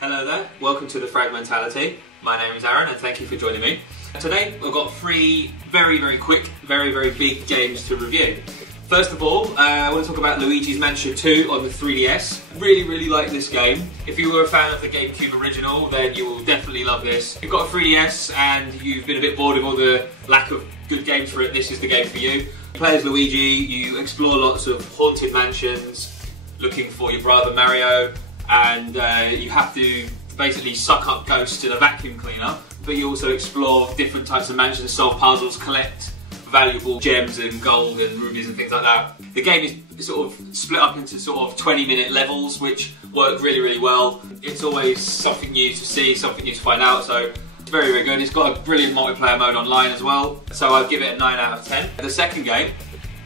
Hello there, welcome to the Fragmentality. My name is Aaron and thank you for joining me. Today we've got three very quick, very big games to review. First of all, I want to talk about Luigis Mansion 2 on the 3DS. Really like this game. If you were a fan of the GameCube original, then you will definitely love this. If you've got a 3DS and you've been a bit bored of all the lack of good games for it, this is the game for you. You play as Luigi, you explore lots of haunted mansions, looking for your brother Mario, and you have to basically suck up ghosts in a vacuum cleaner, but you also explore different types of mansions, solve puzzles, collect valuable gems and gold and rubies and things like that. The game is sort of split up into sort of 20-minute levels, which work really well. It's always something new to see, something new to find out, so it's very good. It's got a brilliant multiplayer mode online as well, so I'd give it a 9 out of 10. The second game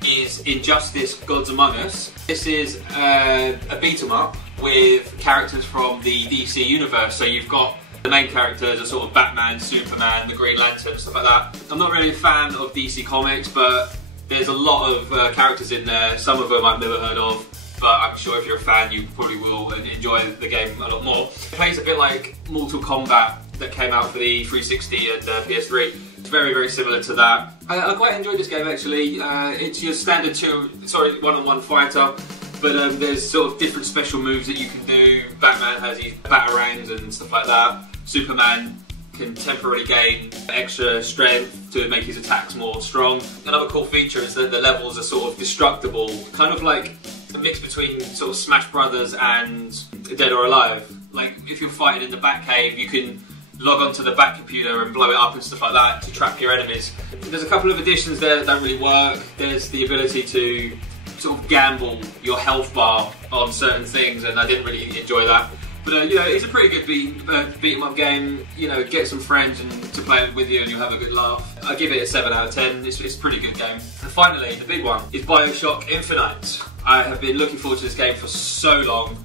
is Injustice Gods Among Us. This is a beat 'em up with characters from the DC universe, so you've got the main characters are sort of Batman, Superman, the Green Lantern, stuff like that. I'm not really a fan of DC Comics, but there's a lot of characters in there. Some of them I've never heard of, but I'm sure if you're a fan you probably will enjoy the game a lot more. It plays a bit like Mortal Kombat that came out for the 360 and PS3. It's very similar to that. I quite enjoyed this game actually. It's your standard one-on-one fighter, but there's sort of different special moves that you can do. Batman has his batarangs and stuff like that. Superman can temporarily gain extra strength to make his attacks more strong. Another cool feature is that the levels are sort of destructible, kind of like a mix between sort of Smash Brothers and Dead or Alive. Like if you're fighting in the Batcave, you can log onto the Bat computer and blow it up and stuff like that to trap your enemies. There's a couple of additions there that don't really work. There's the ability to sort of gamble your health bar on certain things, and I didn't really enjoy that. But you know, it's a pretty good beat 'em up game. You know, get some friends and to play it with you, and you'll have a good laugh. I give it a 7 out of 10. It's a pretty good game. And finally, the big one is Bioshock Infinite. I have been looking forward to this game for so long,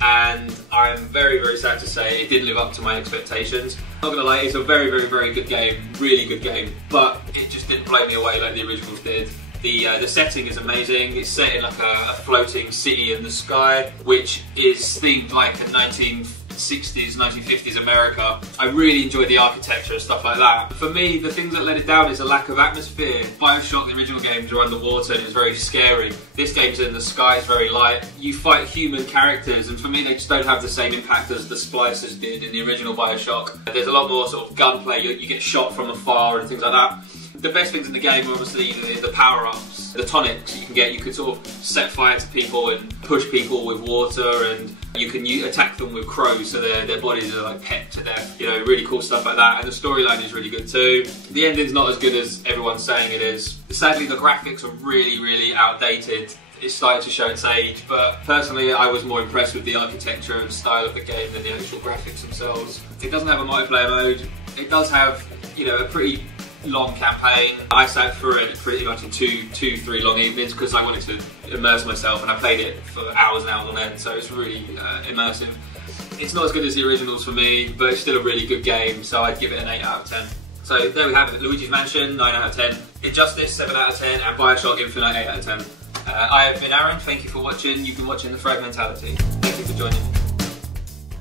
and I'm very sad to say it didn't live up to my expectations. Not gonna lie, it's a very good game, really good game, but it just didn't blow me away like the originals did. The setting is amazing. It's set in like a floating city in the sky, which is themed like a 1960s, 1950s America. I really enjoyed the architecture and stuff like that. For me, the things that let it down is a lack of atmosphere. Bioshock, the original games, are underwater and it was very scary. This game's in the sky, it's very light. You fight human characters, and for me they just don't have the same impact as the splicers did in the original Bioshock. There's a lot more sort of gunplay, you get shot from afar and things like that. The best things in the game are obviously the power-ups, the tonics you can get. You can sort of set fire to people and push people with water, and you can attack them with crows so their bodies are like pecked to death. You know, really cool stuff like that. And the storyline is really good too. The ending's not as good as everyone's saying it is. Sadly, the graphics are really outdated. It's starting to show its age, but personally I was more impressed with the architecture and style of the game than the actual graphics themselves. It doesn't have a multiplayer mode. It does have, you know, a pretty long campaign. I sat through it pretty much in two, 3 long evenings because I wanted to immerse myself, and I played it for hours and hours on end, so it's really immersive. It's not as good as the originals for me, but it's still a really good game, so I'd give it an 8 out of 10. So there we have it, Luigi's Mansion, 9 out of 10, Injustice, 7 out of 10, and Bioshock Infinite, 8 out of 10. I have been Aaron, thank you for watching. You've been watching The Fragmentality. Thank you for joining me.